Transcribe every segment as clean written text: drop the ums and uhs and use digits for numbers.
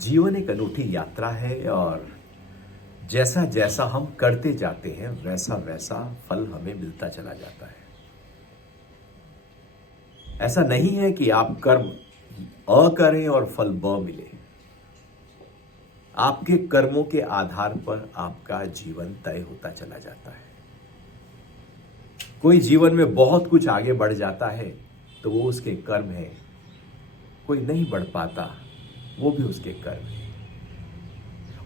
जीवन एक अनूठी यात्रा है और जैसा जैसा हम करते जाते हैं वैसा वैसा फल हमें मिलता चला जाता है। ऐसा नहीं है कि आप कर्म अ करें और फल ब मिले। आपके कर्मों के आधार पर आपका जीवन तय होता चला जाता है। कोई जीवन में बहुत कुछ आगे बढ़ जाता है तो वो उसके कर्म है। कोई नहीं बढ़ पाता, वो भी उसके कर्म है।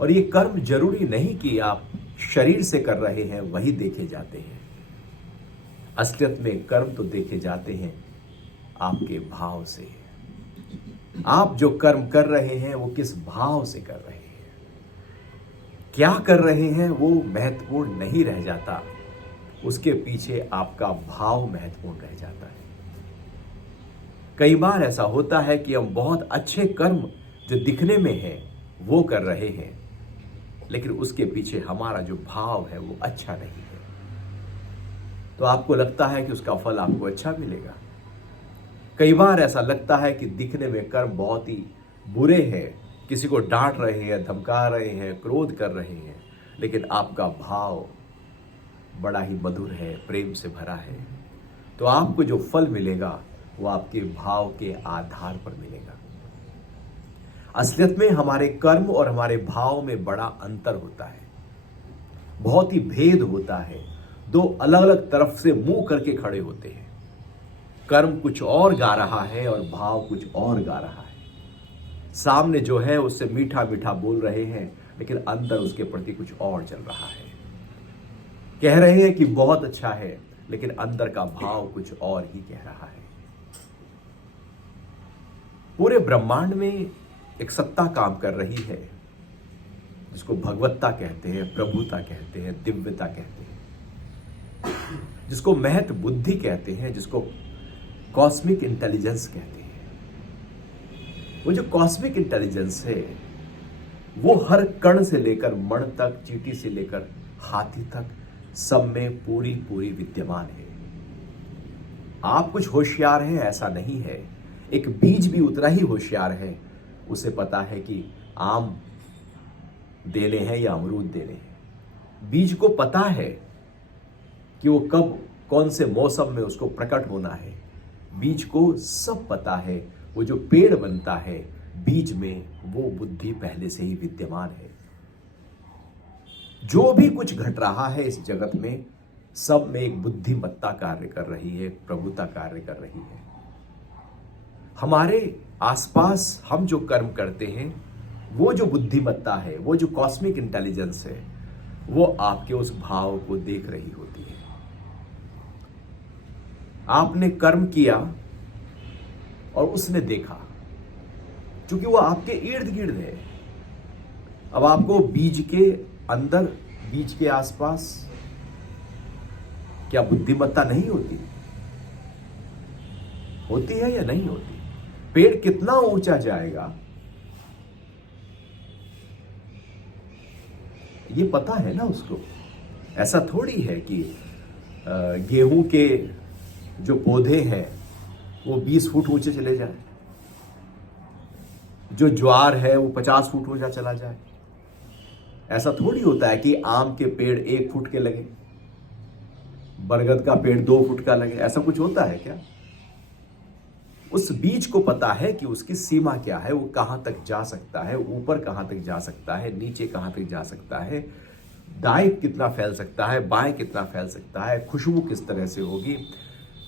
और ये कर्म जरूरी नहीं कि आप शरीर से कर रहे हैं वही देखे जाते हैं। असलियत में कर्म तो देखे जाते हैं आपके भाव से। आप जो कर्म कर रहे हैं वो किस भाव से कर रहे हैं, क्या कर रहे हैं वो महत्वपूर्ण नहीं रह जाता, उसके पीछे आपका भाव महत्वपूर्ण रह जाता है। कई बार ऐसा होता है कि हम बहुत अच्छे कर्म जो दिखने में है वो कर रहे हैं, लेकिन उसके पीछे हमारा जो भाव है वो अच्छा नहीं है। तो आपको लगता है कि उसका फल आपको अच्छा मिलेगा। कई बार ऐसा लगता है कि दिखने में कर्म बहुत ही बुरे हैं, किसी को डांट रहे हैं, धमका रहे हैं, क्रोध कर रहे हैं, लेकिन आपका भाव बड़ा ही मधुर है, प्रेम से भरा है। तो आपको जो फल मिलेगा वो आपके भाव के आधार पर मिलेगा। असलियत में हमारे कर्म और हमारे भाव में बड़ा अंतर होता है, बहुत ही भेद होता है। दो अलग अलग तरफ से मुंह करके खड़े होते हैं। कर्म कुछ और गा रहा है और भाव कुछ और गा रहा है। सामने जो है उससे मीठा मीठा बोल रहे हैं, लेकिन अंदर उसके प्रति कुछ और चल रहा है। कह रहे हैं कि बहुत अच्छा है, लेकिन अंदर का भाव कुछ और ही कह रहा है। पूरे ब्रह्मांड में एक सत्ता काम कर रही है जिसको भगवत्ता कहते हैं, प्रभुता कहते हैं, दिव्यता कहते हैं, जिसको महत बुद्धि कहते हैं, जिसको कॉस्मिक इंटेलिजेंस कहते हैं। वो जो कॉस्मिक इंटेलिजेंस है वो हर कण से लेकर मण तक, चींटी से लेकर हाथी तक, सब में पूरी पूरी विद्यमान है। आप कुछ होशियार हैं ऐसा नहीं है। एक बीज भी उतना ही होशियार है। उसे पता है कि आम देने हैं या अमरूद देने हैं। बीज को पता है कि वो कब कौन से मौसम में उसको प्रकट होना है। बीज को सब पता है। वो जो पेड़ बनता है, बीज में वो बुद्धि पहले से ही विद्यमान है। जो भी कुछ घट रहा है इस जगत में, सब में एक बुद्धिमत्ता कार्य कर रही है, प्रभुता कार्य कर रही है। हमारे आसपास हम जो कर्म करते हैं, वो जो बुद्धिमत्ता है, वो जो कॉस्मिक इंटेलिजेंस है, वो आपके उस भाव को देख रही होती है। आपने कर्म किया और उसने देखा, क्योंकि वो आपके इर्द गिर्द है। अब आपको बीज के अंदर, बीज के आसपास क्या बुद्धिमत्ता नहीं होती? होती है या नहीं होती? पेड़ कितना ऊंचा जाएगा ये पता है ना उसको। ऐसा थोड़ी है कि गेहूं के जो पौधे हैं वो 20 फुट ऊंचे चले जाए, जो ज्वार है वो 50 फुट ऊंचा चला जाए। ऐसा थोड़ी होता है कि आम के पेड़ 1 फुट के लगे, बरगद का पेड़ 2 फुट का लगे। ऐसा कुछ होता है क्या? उस बीज को पता है कि उसकी सीमा क्या है, वो कहां तक जा सकता है, ऊपर कहां तक जा सकता है, नीचे कहां तक जा सकता है, दाएं कितना फैल सकता है, बाएं कितना फैल सकता है, खुशबू किस तरह से होगी,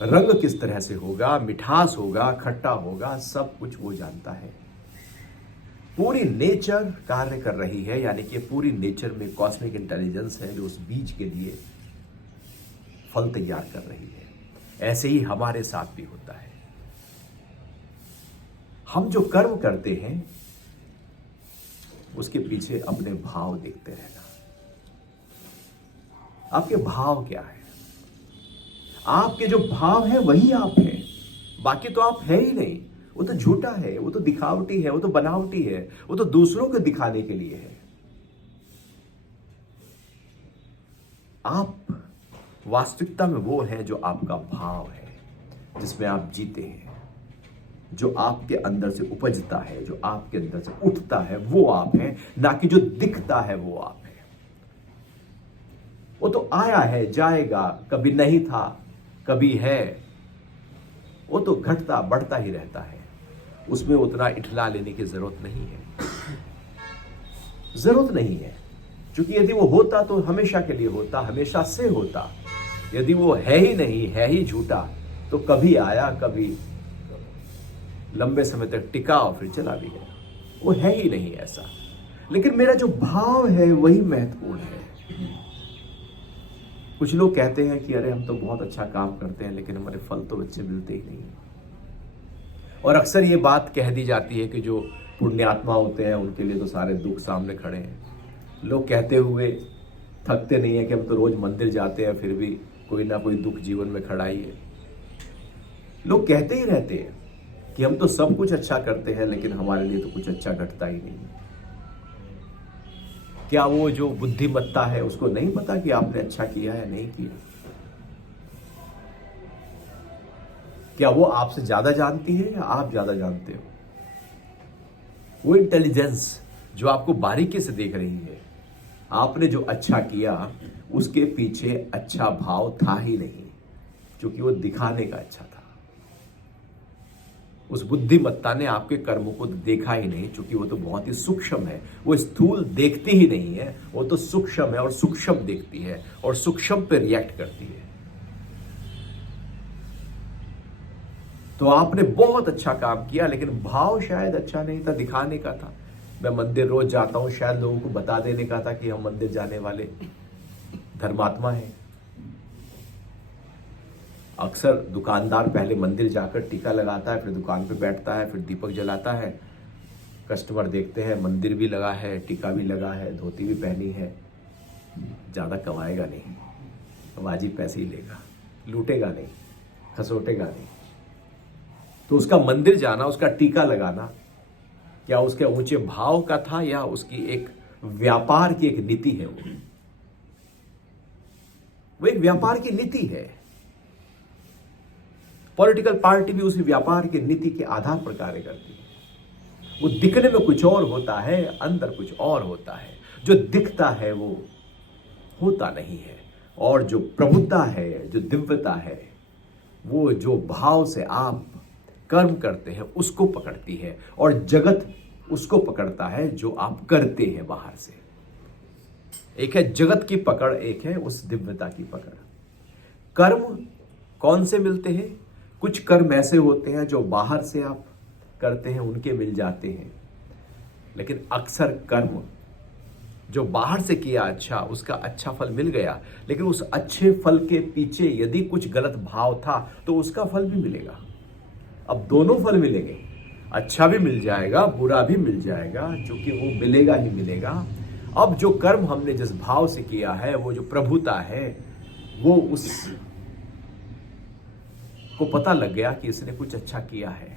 रंग किस तरह से होगा, मिठास होगा, खट्टा होगा, सब कुछ वो जानता है। पूरी नेचर कार्य कर रही है, यानी कि पूरी नेचर में कॉस्मिक इंटेलिजेंस है जो उस बीज के लिए फल तैयार कर रही है। ऐसे ही हमारे साथ भी होता है। हम जो कर्म करते हैं उसके पीछे अपने भाव देखते रहना। आपके भाव क्या है? आपके जो भाव है वही आप हैं, बाकी तो आप है ही नहीं। वो तो झूठा है, वो तो दिखावटी है, वो तो बनावटी है, वो तो दूसरों को दिखाने के लिए है। आप वास्तविकता में वो है जो आपका भाव है, जिसमें आप जीते हैं, जो आपके अंदर से उपजता है, जो आपके अंदर से उठता है, वो आप हैं, ना कि जो दिखता है वो आप हैं। वो तो आया है, जाएगा, कभी नहीं था, कभी है, वो तो घटता बढ़ता ही रहता है। उसमें उतना इठला लेने की जरूरत नहीं है, जरूरत नहीं है। क्योंकि यदि वो होता तो हमेशा के लिए होता, हमेशा से होता। यदि वो है ही नहीं, है ही झूठा, तो कभी आया, कभी लंबे समय तक टिका और फिर चला भी गया। वो है ही नहीं ऐसा। लेकिन मेरा जो भाव है वही महत्वपूर्ण है। कुछ लोग कहते हैं कि अरे हम तो बहुत अच्छा काम करते हैं लेकिन हमारे फल तो बच्चे मिलते ही नहीं। और अक्सर ये बात कह दी जाती है कि जो पुण्यात्मा होते हैं उनके लिए तो सारे दुख सामने खड़े हैं। लोग कहते हुए थकते नहीं है कि हम तो रोज मंदिर जाते हैं फिर भी कोई ना कोई दुख जीवन में खड़ा ही है। लोग कहते ही रहते हैं कि हम तो सब कुछ अच्छा करते हैं लेकिन हमारे लिए तो कुछ अच्छा घटता ही नहीं। क्या वो जो बुद्धिमत्ता है उसको नहीं पता कि आपने अच्छा किया है नहीं किया? क्या वो आपसे ज्यादा जानती है या आप ज्यादा जानते हो? वो इंटेलिजेंस जो आपको बारीकी से देख रही है, आपने जो अच्छा किया उसके पीछे अच्छा भाव था ही नहीं, क्योंकि वो दिखाने का अच्छा था। उस बुद्धिमत्ता ने आपके कर्मों को देखा ही नहीं, क्योंकि वो तो बहुत ही सूक्ष्म है। वो स्थूल देखती ही नहीं है, वो तो सूक्ष्म है और सूक्ष्म देखती है और सूक्ष्म पे रिएक्ट करती है। तो आपने बहुत अच्छा काम किया लेकिन भाव शायद अच्छा नहीं था, दिखाने का था। मैं मंदिर रोज जाता हूं, शायद लोगों को बता देने का था कि हम मंदिर जाने वाले धर्मात्मा हैं। अक्सर दुकानदार पहले मंदिर जाकर टीका लगाता है, फिर दुकान पे बैठता है, फिर दीपक जलाता है। कस्टमर देखते हैं मंदिर भी लगा है, टीका भी लगा है, धोती भी पहनी है, ज़्यादा कमाएगा नहीं, वाजिब पैसे ही लेगा, लूटेगा नहीं, खसोटेगा नहीं। तो उसका मंदिर जाना, उसका टीका लगाना क्या उसके ऊंचे भाव का था या उसकी एक व्यापार की एक नीति है? वो एक व्यापार की नीति है। पॉलिटिकल पार्टी भी उसी व्यापार की नीति के आधार पर कार्य करती है। वो दिखने में कुछ और होता है, अंदर कुछ और होता है। जो दिखता है वो होता नहीं है, और जो प्रभुता है, जो दिव्यता है, वो जो भाव से आप कर्म करते हैं उसको पकड़ती है, और जगत उसको पकड़ता है जो आप करते हैं बाहर से। एक है जगत की पकड़, एक है उस दिव्यता की पकड़। कर्म कौन से मिलते हैं? कुछ कर्म ऐसे होते हैं जो बाहर से आप करते हैं उनके मिल जाते हैं, लेकिन अक्सर कर्म जो बाहर से किया अच्छा, उसका अच्छा फल मिल गया, लेकिन उस अच्छे फल के पीछे यदि कुछ गलत भाव था तो उसका फल भी मिलेगा। अब दोनों फल मिलेंगे, अच्छा भी मिल जाएगा, बुरा भी मिल जाएगा, जो कि वो मिलेगा ही मिलेगा। अब जो कर्म हमने जिस भाव से किया है, वो जो प्रभुता है, वो उस को पता लग गया कि इसने कुछ अच्छा किया है।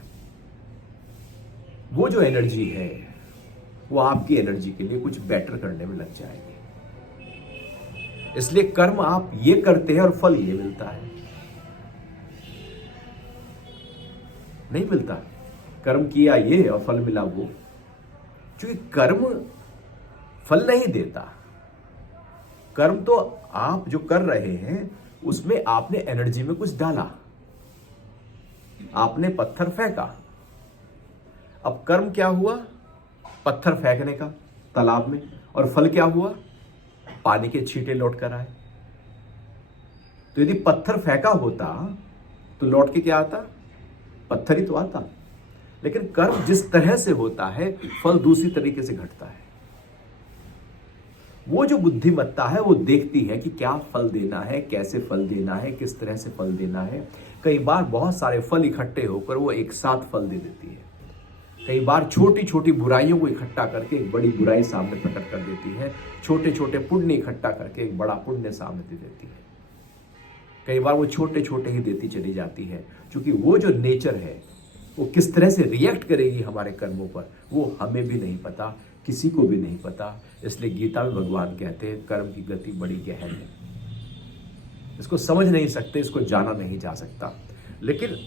वो जो एनर्जी है वो आपकी एनर्जी के लिए कुछ बेटर करने में लग जाएगी। इसलिए कर्म आप ये करते हैं और फल ये मिलता है, नहीं मिलता। कर्म किया ये और फल मिला वो, क्योंकि कर्म फल नहीं देता। कर्म तो आप जो कर रहे हैं उसमें आपने एनर्जी में कुछ डाला, आपने पत्थर फेंका। अब कर्म क्या हुआ? पत्थर फेंकने का तालाब में, और फल क्या हुआ? पानी के छींटे लौट कर आए। तो यदि पत्थर फेंका होता तो लौट के क्या आता? पत्थर ही तो आता। लेकिन कर्म जिस तरह से होता है, फल दूसरी तरीके से घटता है। वो जो बुद्धिमत्ता है वो देखती है कि क्या फल देना है, कैसे फल देना है, किस तरह से फल देना है। कई बार बहुत सारे फल इकट्ठे होकर वो एक साथ फल दे देती है। कई बार छोटी छोटी बुराइयों को इकट्ठा करके एक बड़ी बुराई सामने प्रकट कर देती है। छोटे छोटे पुण्य इकट्ठा करके एक बड़ा पुण्य सामने दे देती है। कई बार वो छोटे छोटे ही देती चली जाती है, क्योंकि वो जो नेचर है वो किस तरह से रिएक्ट करेगी हमारे कर्मों पर, वो हमें भी नहीं पता, किसी को भी नहीं पता। इसलिए गीता में भगवान कहते हैं कर्म की गति बड़ी गहन है, इसको समझ नहीं सकते, इसको जाना नहीं जा सकता। लेकिन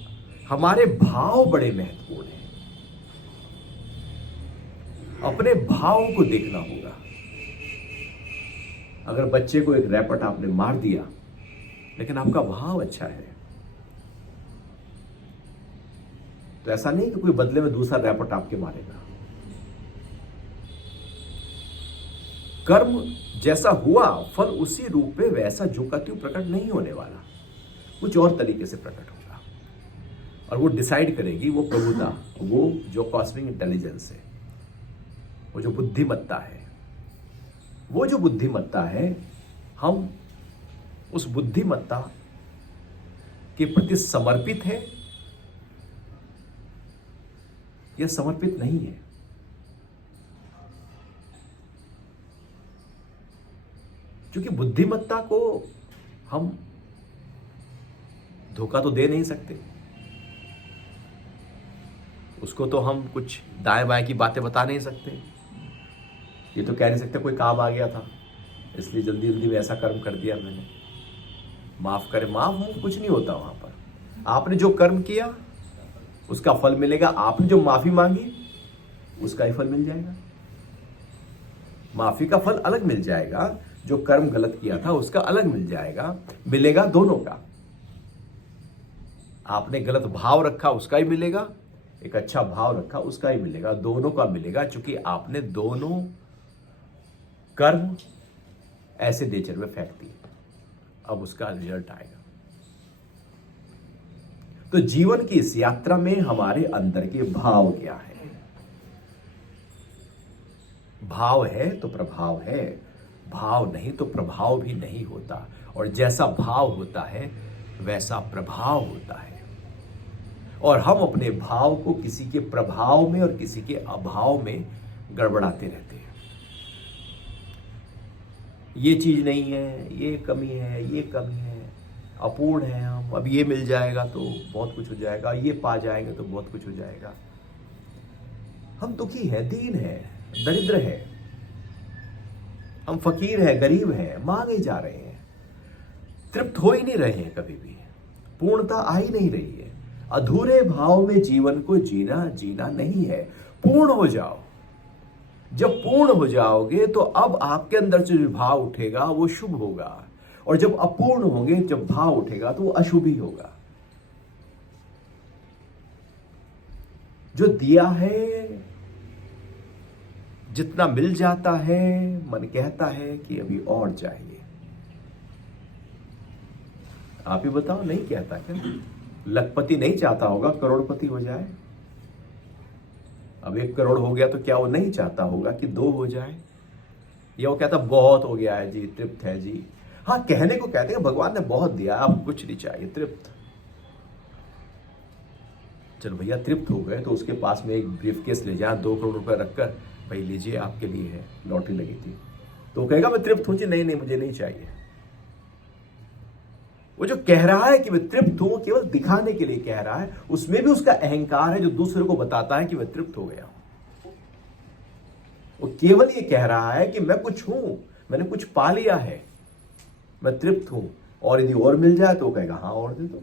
हमारे भाव बड़े महत्वपूर्ण हैं। अपने भाव को देखना होगा। अगर बच्चे को एक रैपट आपने मार दिया लेकिन आपका भाव अच्छा है, तो ऐसा नहीं कि कोई बदले में दूसरा रैपट आपके मारेगा। कर्म जैसा हुआ, फल उसी रूप में वैसा जो का त्यों प्रकट नहीं होने वाला, कुछ और तरीके से प्रकट होगा। और वो डिसाइड करेगी वो प्रभुता, वो जो कॉस्मिक इंटेलिजेंस है, वो जो बुद्धिमत्ता है, वो जो बुद्धिमत्ता है, हम उस बुद्धिमत्ता के प्रति समर्पित है या समर्पित नहीं है। क्योंकि बुद्धिमत्ता को हम धोखा तो दे नहीं सकते, उसको तो हम कुछ दाएं बाएं की बातें बता नहीं सकते। ये तो कह नहीं सकते कोई काम आ गया था इसलिए जल्दी जल्दी में ऐसा कर्म कर दिया मैंने, माफ करे। माफ कुछ नहीं होता वहां पर। आपने जो कर्म किया उसका फल मिलेगा, आपने जो माफी मांगी उसका ही फल मिल जाएगा। माफी का फल अलग मिल जाएगा, जो कर्म गलत किया था उसका अलग मिल जाएगा, मिलेगा दोनों का। आपने गलत भाव रखा उसका ही मिलेगा, एक अच्छा भाव रखा उसका ही मिलेगा, दोनों का मिलेगा। क्योंकि आपने दोनों कर्म ऐसे नेचर में फेंक दिए, अब उसका रिजल्ट आएगा। तो जीवन की इस यात्रा में हमारे अंदर के भाव क्या है? भाव है तो प्रभाव है, भाव नहीं तो प्रभाव भी नहीं होता। और जैसा भाव होता है वैसा प्रभाव होता है। और हम अपने भाव को किसी के प्रभाव में और किसी के अभाव में गड़बड़ाते रहते हैं। ये चीज नहीं है, ये कमी है, ये कमी है, अपूर्ण है हम, अब ये मिल जाएगा तो बहुत कुछ हो जाएगा, ये पा जाएंगे तो बहुत कुछ हो जाएगा। हम दुखी हैं, दीन हैं, दरिद्र हैं, हम फकीर हैं, गरीब हैं, मांगे जा रहे हैं, तृप्त हो ही नहीं रहे हैं, कभी भी पूर्णता आ ही नहीं रही है। अधूरे भाव में जीवन को जीना नहीं है। पूर्ण हो जाओ। जब पूर्ण हो जाओगे तो अब आपके अंदर से जो भाव उठेगा वो शुभ होगा, और जब अपूर्ण होंगे, जब भाव उठेगा तो वो अशुभ ही होगा। जो दिया है, जितना मिल जाता है, मन कहता है कि अभी और चाहिए। आप ही बताओ, नहीं कहता क्या? लखपति नहीं चाहता होगा करोड़पति हो जाए? अब 1 करोड़ हो गया तो क्या वो नहीं चाहता होगा कि 2 हो जाए? या वो कहता बहुत हो गया है जी, तृप्त है जी। हाँ, कहने को कहते हैं भगवान ने बहुत दिया, अब कुछ नहीं चाहिए, तृप्त। चल भैया तृप्त हो गए तो उसके पास में एक ब्रीफकेस ले जाए, 2 करोड़ रुपए रखकर, भाई लीजिए आपके लिए है, लॉटरी लगी थी। तो वो कहेगा मैं तृप्त हूं जी, नहीं मुझे नहीं चाहिए। वो जो कह रहा है कि मैं तृप्त हूं, केवल दिखाने के लिए कह रहा है, उसमें भी उसका अहंकार है जो दूसरे को बताता है कि मैं तृप्त हो गया हूं। वो केवल ये कह रहा है कि मैं कुछ हूं, मैंने कुछ पा लिया है, मैं तृप्त हूं। और यदि और मिल जाए तो वो कहेगा हाँ और दे दो।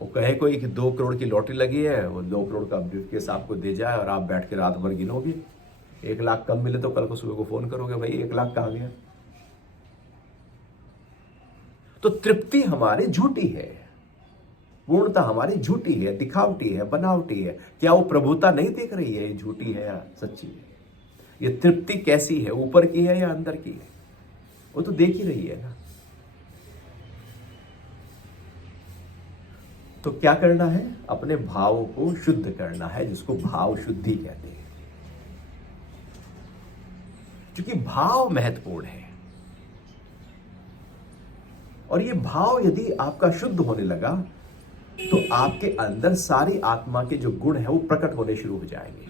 वो कहे कोई कि 2 करोड़ की लॉटरी लगी है, वो 2 करोड़ का ब्रीफकेस आपको दे जाए और आप बैठ के रात भर गिनोगे, 1 लाख कम मिले तो कल को सुबह को फोन करोगे, भाई 1 लाख कहां गया? तो तृप्ति हमारी झूठी है, पूर्णता हमारी झूठी है, दिखावटी है, बनावटी है। क्या वो प्रभुता नहीं देख रही है? ये झूठी है या सच्ची है? ये तृप्ति कैसी है, ऊपर की है या अंदर की है? वो तो देख ही रही है ना। तो क्या करना है? अपने भावों को शुद्ध करना है, जिसको भाव शुद्धि कहते हैं। क्योंकि भाव महत्वपूर्ण है, और ये भाव यदि आपका शुद्ध होने लगा तो आपके अंदर सारी आत्मा के जो गुण है वो प्रकट होने शुरू हो जाएंगे।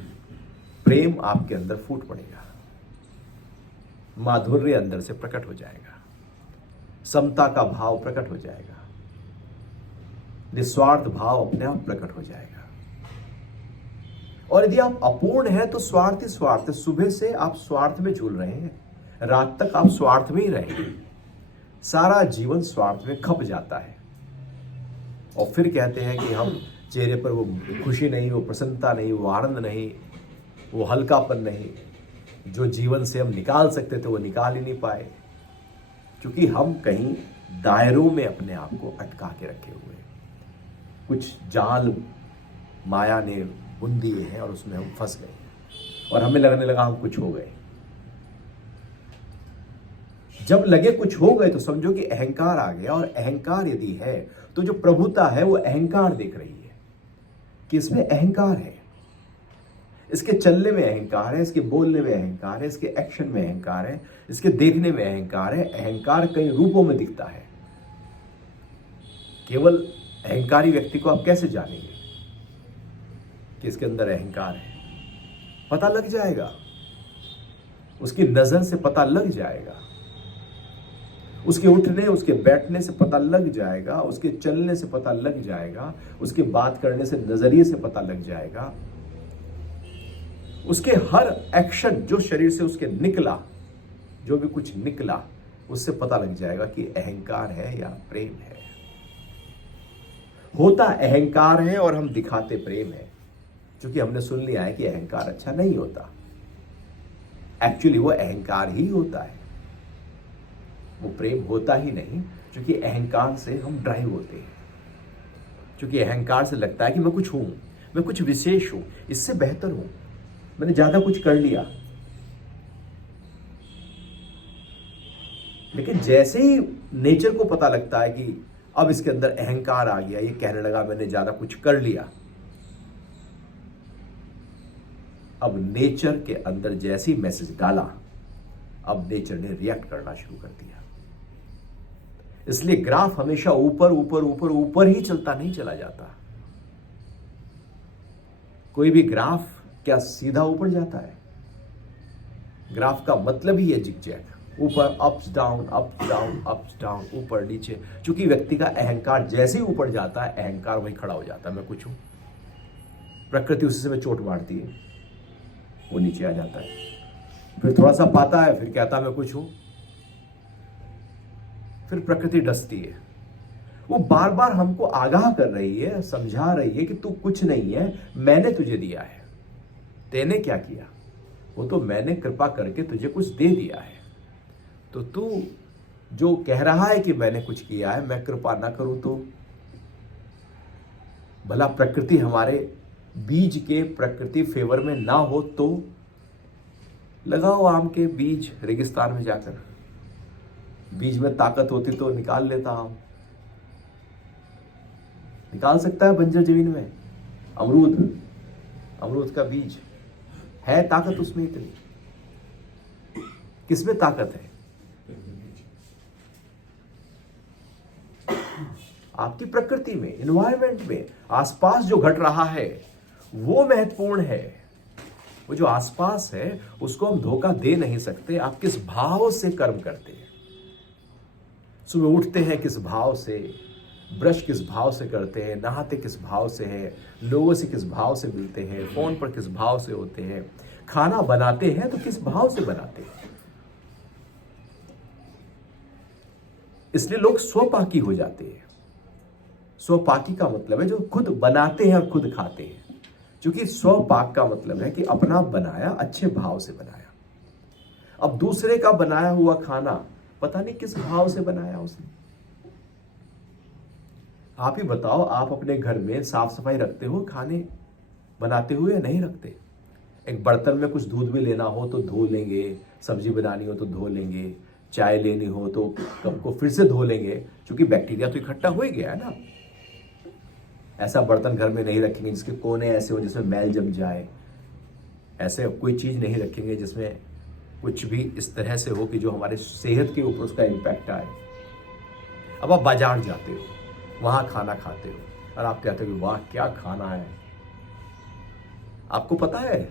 प्रेम आपके अंदर फूट पड़ेगा, माधुर्य अंदर से प्रकट हो जाएगा, समता का भाव प्रकट हो जाएगा, निस्वार्थ भाव अपने आप प्रकट हो जाएगा। और यदि आप अपूर्ण हैं तो स्वार्थ ही स्वार्थ। सुबह से आप स्वार्थ में झूल रहे हैं, रात तक आप स्वार्थ में ही रहेंगे, सारा जीवन स्वार्थ में खप जाता है। और फिर कहते हैं कि हम चेहरे पर वो खुशी नहीं, वो प्रसन्नता नहीं, वो आनंद नहीं, वो हल्कापन नहीं, जो जीवन से हम निकाल सकते थे वो निकाल ही नहीं पाए, क्योंकि हम कहीं दायरों में अपने आप को अटका के रखे हुए हैं। कुछ जाल माया ने बुन दिए हैं और उसमें हम फंस गए और हमें लगने लगा हम कुछ हो गए। जब लगे कुछ हो गए तो समझो कि अहंकार आ गया, और अहंकार यदि है तो जो प्रभुता है वो अहंकार देख रही है कि इसमें अहंकार है, इसके चलने में अहंकार है, इसके बोलने में अहंकार है, इसके एक्शन में अहंकार है, इसके देखने में अहंकार है। अहंकार कई रूपों में दिखता है। केवल अहंकारी व्यक्ति को आप कैसे जानेंगे कि इसके अंदर अहंकार है? पता लग जाएगा, उसकी नजर से पता लग जाएगा, उसके उठने उसके बैठने से पता लग जाएगा, उसके चलने से पता लग जाएगा, उसके बात करने से नजरिए से पता लग जाएगा, उसके हर एक्शन जो शरीर से उसके निकला, जो भी कुछ निकला, उससे पता लग जाएगा कि अहंकार है या प्रेम है। होता अहंकार है और हम दिखाते प्रेम है, क्योंकि हमने सुन लिया है कि अहंकार अच्छा नहीं होता। एक्चुअली वो अहंकार ही होता है, वो प्रेम होता ही नहीं, क्योंकि अहंकार से हम ड्राइव होते हैं। क्योंकि अहंकार से लगता है कि मैं कुछ हूं, मैं कुछ विशेष हूं, इससे बेहतर हूं, मैंने ज्यादा कुछ कर लिया। लेकिन जैसे ही नेचर को पता लगता है कि अब इसके अंदर अहंकार आ गया, ये कहने लगा मैंने ज्यादा कुछ कर लिया, अब नेचर के अंदर जैसे ही मैसेज डाला, अब नेचर ने रिएक्ट करना शुरू कर दिया। इसलिए ग्राफ हमेशा ऊपर ऊपर ऊपर ऊपर ही चलता नहीं चला जाता। कोई भी ग्राफ क्या सीधा ऊपर जाता है? ग्राफ का मतलब ही है जिगजैग, ऊपर, ups down, ups down, ups down, ऊपर नीचे। क्योंकि व्यक्ति का अहंकार जैसे ही ऊपर जाता है, अहंकार वहीं खड़ा हो जाता है, मैं कुछ हूं। प्रकृति उसी से चोट मारती है, वो नीचे आ जाता है, फिर थोड़ा सा पाता है, फिर कहता है मैं कुछ हूं, फिर प्रकृति डसती है। वो बार बार हमको आगाह कर रही है, समझा रही है कि तू कुछ नहीं है, मैंने तुझे दिया है। तेने क्या किया? वो तो मैंने कृपा करके तुझे कुछ दे दिया है। तो तू जो कह रहा है कि मैंने कुछ किया है, मैं कृपा ना करूं तो? भला प्रकृति हमारे बीज के प्रकृति फेवर में ना हो तो? लगाओ आम के बीज रेगिस्तान में जाकर, बीज में ताकत होती तो निकाल लेता आम। निकाल सकता है बंजर जमीन में अमरूद, अमरूद का बीज है, ताकत उसमें इतनी? किसमें ताकत है? आपकी प्रकृति में, एनवायरमेंट में, आसपास जो घट रहा है वो महत्वपूर्ण है। वो जो आसपास है उसको हम धोखा दे नहीं सकते। आप किस भाव से कर्म करते हैं, सुबह उठते हैं किस भाव से, ब्रश किस भाव से करते हैं, नहाते किस भाव से हैं, लोगों से किस भाव से मिलते हैं, फोन पर किस भाव से होते हैं, खाना बनाते हैं तो किस भाव से बनाते हैं। इसलिए लोग स्वपाकी हो जाते हैं। स्वपाकी का मतलब है जो खुद बनाते हैं और खुद खाते हैं। क्योंकि स्वपाक का मतलब है कि अपना बनाया, अच्छे भाव से बनाया। अब दूसरे का बनाया हुआ खाना पता नहीं किस भाव से बनाया उसने। आप ही बताओ, आप अपने घर में साफ सफाई रखते हो खाने बनाते हुए या नहीं रखते? एक बर्तन में कुछ दूध भी लेना हो तो धो लेंगे, सब्जी बनानी हो तो धो लेंगे, चाय लेनी हो तो कप को फिर से धो लेंगे, क्योंकि बैक्टीरिया तो इकट्ठा हो ही गया है ना। ऐसा बर्तन घर में नहीं रखेंगे जिसके कोने ऐसे हो जिसमें मैल जम जाए। ऐसे कोई चीज नहीं रखेंगे जिसमें कुछ भी इस तरह से हो कि जो हमारे सेहत के ऊपर उसका इम्पैक्ट आए। अब आप बाजार जाते हो, वहां खाना खाते हो और आप कहते हो वाह क्या खाना है। आपको पता है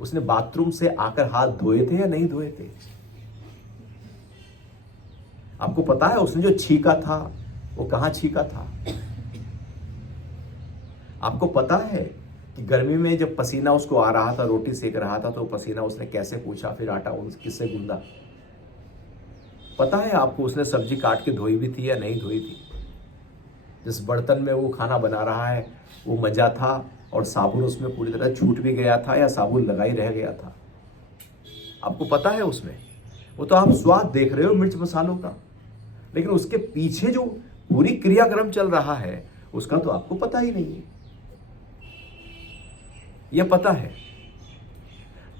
उसने बाथरूम से आकर हाथ धोए थे या नहीं धोए थे? आपको पता है उसने जो छीका था वो कहां छीका था? आपको पता है कि गर्मी में जब पसीना उसको आ रहा था, रोटी सेक रहा था, तो पसीना उसने कैसे पूछा, फिर आटा किससे गूंदा? पता है आपको उसने सब्जी काट के धोई भी थी या नहीं धोई थी? जिस बर्तन में वो खाना बना रहा है वो मजा था और साबुन उसमें पूरी तरह छूट भी गया था या साबुन लगा ही रह गया था, आपको पता है उसमें? वो तो आप स्वाद देख रहे हो मिर्च मसालों का, लेकिन उसके पीछे जो पूरी क्रियाक्रम चल रहा है उसका तो आपको पता ही नहीं है। यह पता है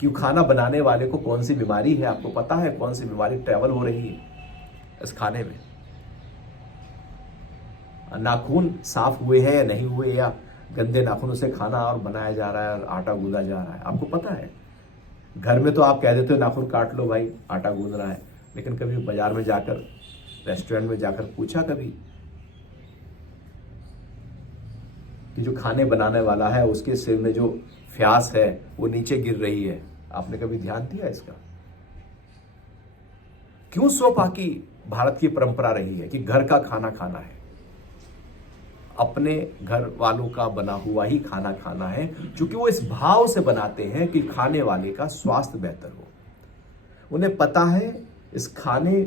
कि खाना बनाने वाले को कौन सी बीमारी है, आपको पता है कौन सी बीमारी ट्रैवल हो रही है इस खाने में। नाखून साफ हुए हैं या नहीं हुए, या गंदे नाखूनों से खाना और बनाया जा रहा है और आटा गूंदा जा रहा है, आपको पता है। घर में तो आप कह देते हो नाखून काट लो भाई, आटा गूंद रहा है, लेकिन कभी बाजार में जाकर, रेस्टोरेंट में जाकर पूछा कभी कि जो खाने बनाने वाला है उसके सिर में जो फ्यास है वो नीचे गिर रही है, आपने कभी ध्यान दिया इसका? क्यों स्वपाकी भारत की परंपरा रही है कि घर का खाना खाना है, अपने घर वालों का बना हुआ ही खाना खाना है, क्योंकि वो इस भाव से बनाते हैं कि खाने वाले का स्वास्थ्य बेहतर हो। उन्हें पता है इस खाने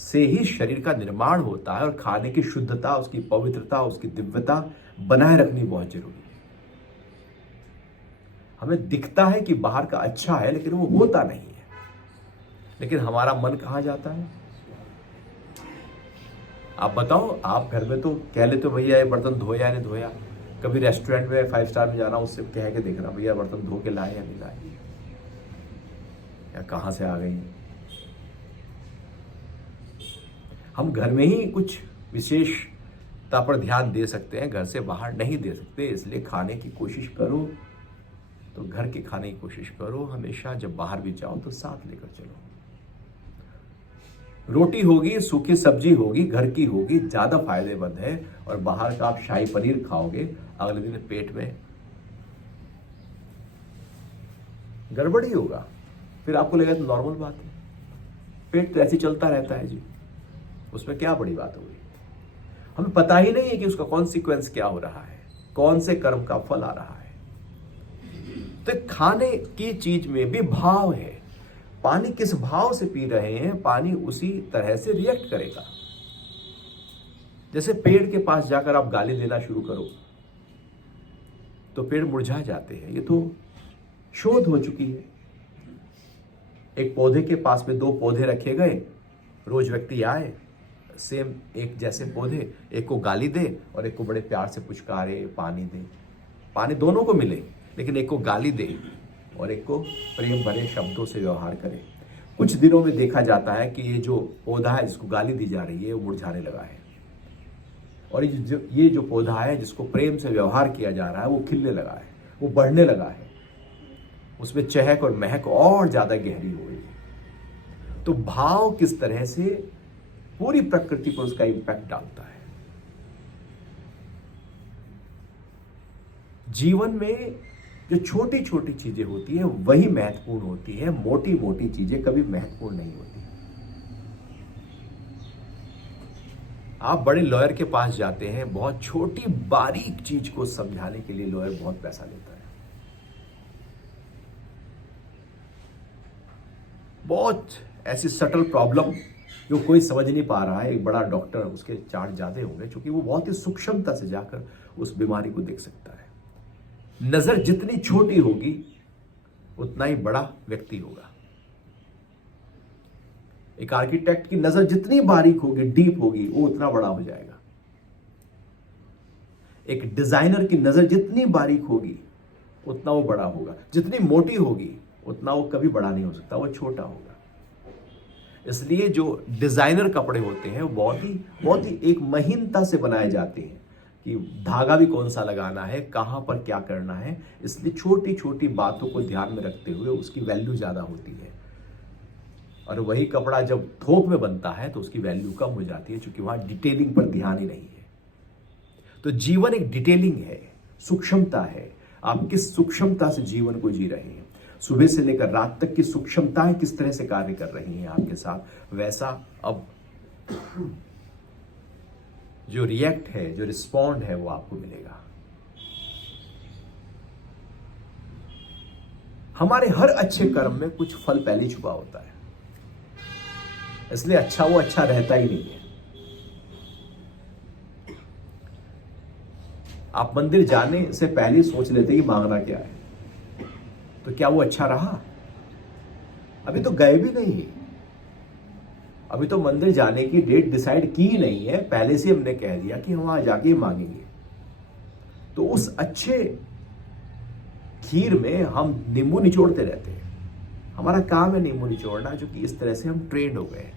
से ही शरीर का निर्माण होता है और खाने की शुद्धता, उसकी पवित्रता, उसकी दिव्यता बनाए रखनी बहुत जरूरी है। हमें दिखता है कि बाहर का अच्छा है, लेकिन वो होता नहीं है। लेकिन हमारा मन कहां जाता है? आप बताओ, आप घर में तो कह लेते हो भैया ये बर्तन धोया या नहीं धोया, कभी रेस्टोरेंट में 5 स्टार में जाना, उससे कह के देखना भैया बर्तन धो के लाए या नहीं लाए, या कहां से आ गई। हम घर में ही कुछ विशेषता पर ध्यान दे सकते हैं, घर से बाहर नहीं दे सकते। इसलिए खाने की कोशिश करो तो घर के खाने की कोशिश करो हमेशा। जब बाहर भी जाओ तो साथ लेकर चलो। रोटी होगी, सूखी सब्जी होगी, घर की होगी, ज्यादा फायदेमंद है। और बाहर का आप शाही पनीर खाओगे, अगले दिन पेट में गड़बड़ी होगा, फिर आपको लगेगा तो नॉर्मल बात है, पेट तो ऐसे चलता रहता है जी, उसमें क्या बड़ी बात होगी। हमें पता ही नहीं है कि उसका कॉन्सिक्वेंस क्या हो रहा है, कौन से कर्म का फल आ रहा है। तो खाने की चीज में भी भाव है। पानी किस भाव से पी रहे हैं, पानी उसी तरह से रिएक्ट करेगा। जैसे पेड़ के पास जाकर आप गाली देना शुरू करो तो पेड़ मुरझा जाते हैं, ये तो शोध हो चुकी है। एक पौधे के पास में 2 पौधे रखे गए, रोज व्यक्ति आए, सेम एक जैसे पौधे, एक को गाली दे और एक को बड़े प्यार से पुचकारे, पानी दे, पानी दोनों को मिले, लेकिन एक को गाली दे और एक को प्रेम भरे शब्दों से व्यवहार करे। कुछ दिनों में देखा जाता है कि ये जो पौधा है जिसको गाली दी जा रही है वो मुरझाने लगा है, और ये जो पौधा है जिसको प्रेम से व्यवहार किया जा रहा है वो खिलने लगा है, वो बढ़ने लगा है, उसमें चहक और महक और ज्यादा गहरी हो गई। तो भाव किस तरह से पूरी प्रकृति पर उसका इंपैक्ट डालता है। जीवन में जो छोटी छोटी चीजें होती हैं वही महत्वपूर्ण होती है, मोटी मोटी चीजें कभी महत्वपूर्ण नहीं होती। आप बड़े लॉयर के पास जाते हैं, बहुत छोटी बारीक चीज को समझाने के लिए लॉयर बहुत पैसा लेता है। बहुत ऐसी सटल प्रॉब्लम जो कोई समझ नहीं पा रहा है, एक बड़ा डॉक्टर, उसके चार्ज ज्यादा होंगे, क्योंकि वो बहुत ही सूक्ष्मता से जाकर उस बीमारी को देख सकता है। नजर जितनी छोटी होगी उतना ही बड़ा व्यक्ति होगा। एक आर्किटेक्ट की नजर जितनी बारीक होगी, डीप होगी, वो उतना बड़ा हो जाएगा। एक डिजाइनर की नजर जितनी बारीक होगी उतना वो बड़ा होगा। जितनी मोटी होगी उतना वो कभी बड़ा नहीं हो सकता, वो छोटा होगा। इसलिए जो डिजाइनर कपड़े होते हैं वो बहुत ही एक महीनता से बनाए जाते हैं कि धागा भी कौन सा लगाना है, कहां पर क्या करना है। इसलिए छोटी छोटी बातों को ध्यान में रखते हुए उसकी वैल्यू ज्यादा होती है। और वही कपड़ा जब थोक में बनता है तो उसकी वैल्यू कम हो जाती है, क्योंकि वहां डिटेलिंग पर ध्यान ही नहीं है। तो जीवन एक डिटेलिंग है, सूक्ष्मता है। आप किस सूक्ष्मता से जीवन को जी रहे हैं, सुबह से लेकर रात तक की सूक्ष्मताएं किस तरह से कार्य कर रही हैं आपके साथ, वैसा अब जो रिएक्ट है, जो रिस्पॉन्ड है, वो आपको मिलेगा। हमारे हर अच्छे कर्म में कुछ फल पहले ही छुपा होता है, इसलिए अच्छा वो अच्छा रहता ही नहीं है। आप मंदिर जाने से पहले सोच लेते कि मांगना क्या है, तो क्या वो अच्छा रहा? अभी तो गए भी नहीं, अभी तो मंदिर जाने की डेट डिसाइड की ही नहीं है, पहले से हमने कह दिया कि हम वहां जाके मांगेंगे। तो उस अच्छे खीर में हम नींबू निचोड़ते रहते हैं। हमारा काम है नींबू निचोड़ना, जो कि इस तरह से हम ट्रेंड हो गए।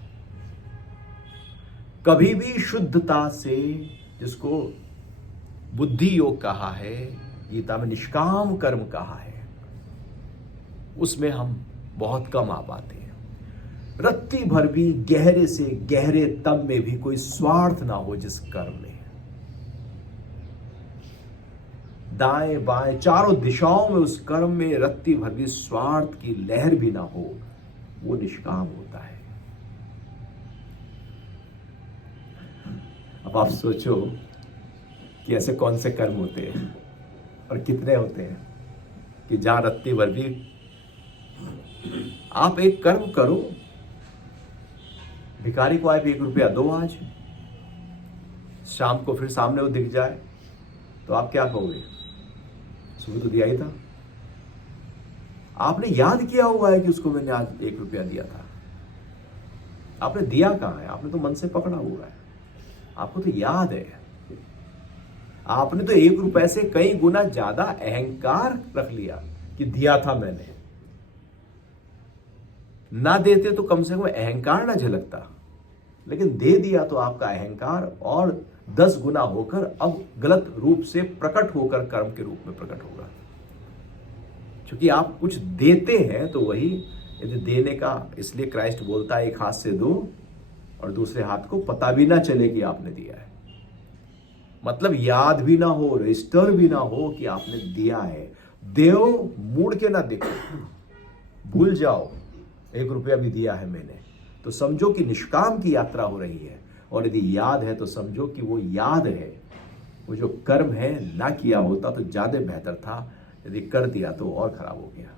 कभी भी शुद्धता से, जिसको बुद्धि योग कहा है, गीता में निष्काम कर्म कहा है, उसमें हम बहुत कम आ पाते हैं। रत्ती भर भी गहरे से गहरे तम में भी कोई स्वार्थ ना हो जिस कर्म में, दाएं बाएं चारों दिशाओं में उस कर्म में रत्ती भर भी स्वार्थ की लहर भी ना हो, वो निष्काम होता है। अब आप सोचो कि ऐसे कौन से कर्म होते हैं और कितने होते हैं कि जहां रत्ती भर भी आप एक कर्म करो, भिखारी को आए भी 1 रुपया दो, आज शाम को फिर सामने वो दिख जाए तो आप क्या कहोगे? सुबह तो दिया ही था। आपने याद किया हुआ है कि उसको मैंने आज 1 रुपया दिया था, आपने दिया कहां है? आपने तो मन से पकड़ा हुआ है, आपको तो याद है। आपने तो 1 रुपए से कई गुना ज्यादा अहंकार रख लिया कि दिया था मैंने। ना देते तो कम से कम अहंकार ना झलकता, लेकिन दे दिया तो आपका अहंकार और 10 गुना होकर अब गलत रूप से प्रकट होकर कर्म के रूप में प्रकट होगा। क्योंकि आप कुछ देते हैं तो वही, यदि देने का, इसलिए क्राइस्ट बोलता है एक हाथ से दो और दूसरे हाथ को पता भी ना चले कि आपने दिया है। मतलब याद भी ना हो, रजिस्टर भी ना हो कि आपने दिया है। देव मुड़ के ना देखो, भूल जाओ 1 रुपया भी दिया है मैंने, तो समझो कि निष्काम की यात्रा हो रही है। और यदि याद है तो समझो कि वो याद है, वो जो कर्म है ना किया होता तो ज्यादा बेहतर था, यदि कर दिया तो और खराब हो गया,